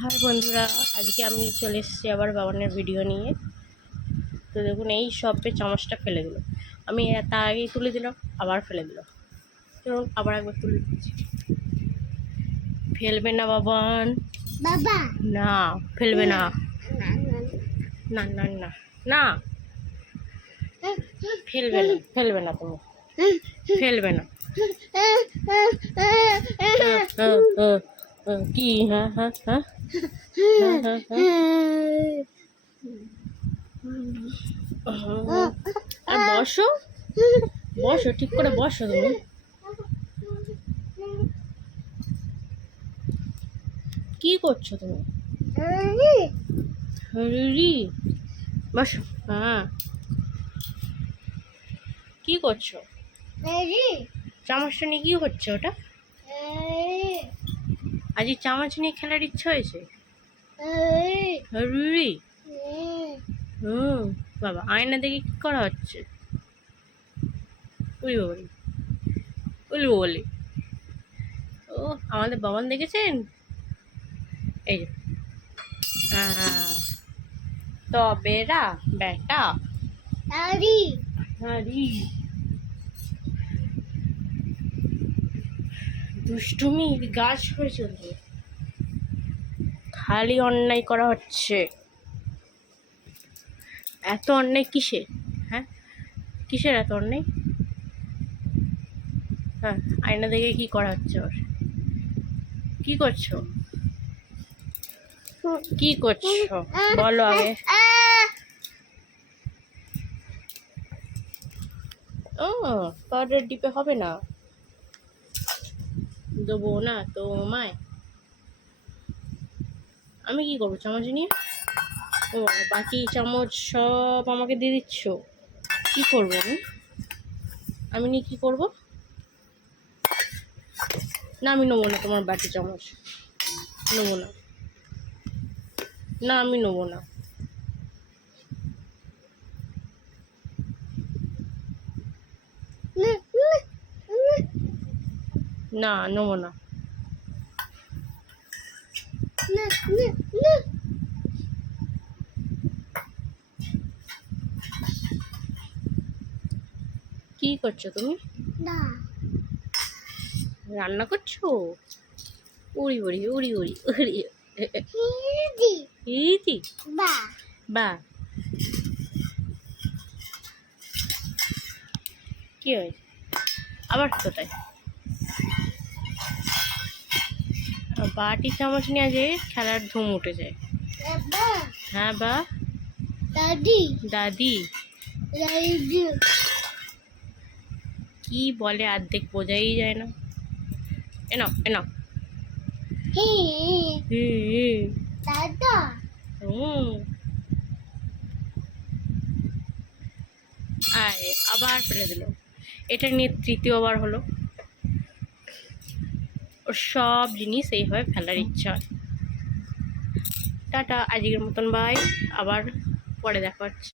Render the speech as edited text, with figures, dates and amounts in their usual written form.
High বন্ধুরা, আজকে আমি চলে এসেছি আবার বাবানের ভিডিও নিয়ে। তো দেখুন, এই সবে চামচটা ফেলে দিল। আমি তার আগেই তুলে দিলাম, আবার ফেলে দিল। চলুন আবার একবার তুলে দিচ্ছি। ফেলবে না বাবান, বাবা না ফেলবে না, না না না না ফেলবে না, ফেলবে না, তুমি ফেলবে না। কি হ্যাঁ হ্যাঁ হ্যাঁ হ্যাঁ হ্যাঁ, আর বসো বসো, ঠিক করে বসো তুমি। কি করছো তুমি? হরি বসো। হ্যাঁ, কি করছো? চামচটা নিয়ে কি হচ্ছে ওটা? আজ চামচ নিয়ে খেলার ইচ্ছা হয়েছে? হরি হুম, বাবা আয়না দেখে কি করা হচ্ছে? উলি বলি উলি বলি। ও, আমাদের বাবান দেখেছেন? এই যে তবেরা বেটা হরি দুষ্টুমি গাছ হয়ে চলবে, খালি অন্যায় করা হচ্ছে। এত অন্যায় কিসের? হ্যাঁ, কিসের এত অন্যায়? হ্যাঁ, আয়না দেখে কি করা হচ্ছে ওর? কি করছো? কি করছো বলো আগে। ও, পাউডার ডিপে হবে না, দেবো না তো মায়। আমি কি করবো চামচ নিয়ে? ও, বাকি চামচ সব আমাকে দিয়ে দিচ্ছ? কি করবো আমি? আমি নিয়ে কি করবো? না, আমি নেবো না তোমার বাটি চামচ, নেবো না, না আমি নেবো না। না, নেবো না। কি করছো তুমি? রান্না করছো? উড়ি উড়ি উড়ি উড়ি উড়ি ইতি বা কি হয় আবার কোথায়? বাটি চামচ নিয়ে যে খেলার ধুম উঠে যায়। হ্যাঁ বা দাদি দাদি কি বলে অর্ধেক বোঝাই যায় না। এনো এনো দাদা আয় আবার ফেলে দিল। এটা নিয়ে তৃতীয়বার হলো। ওর সব জিনিস এইভাবে ফেলার ইচ্ছা হয়। টাটা, আজকের মতন বাই, আবার পরে দেখা হচ্ছে।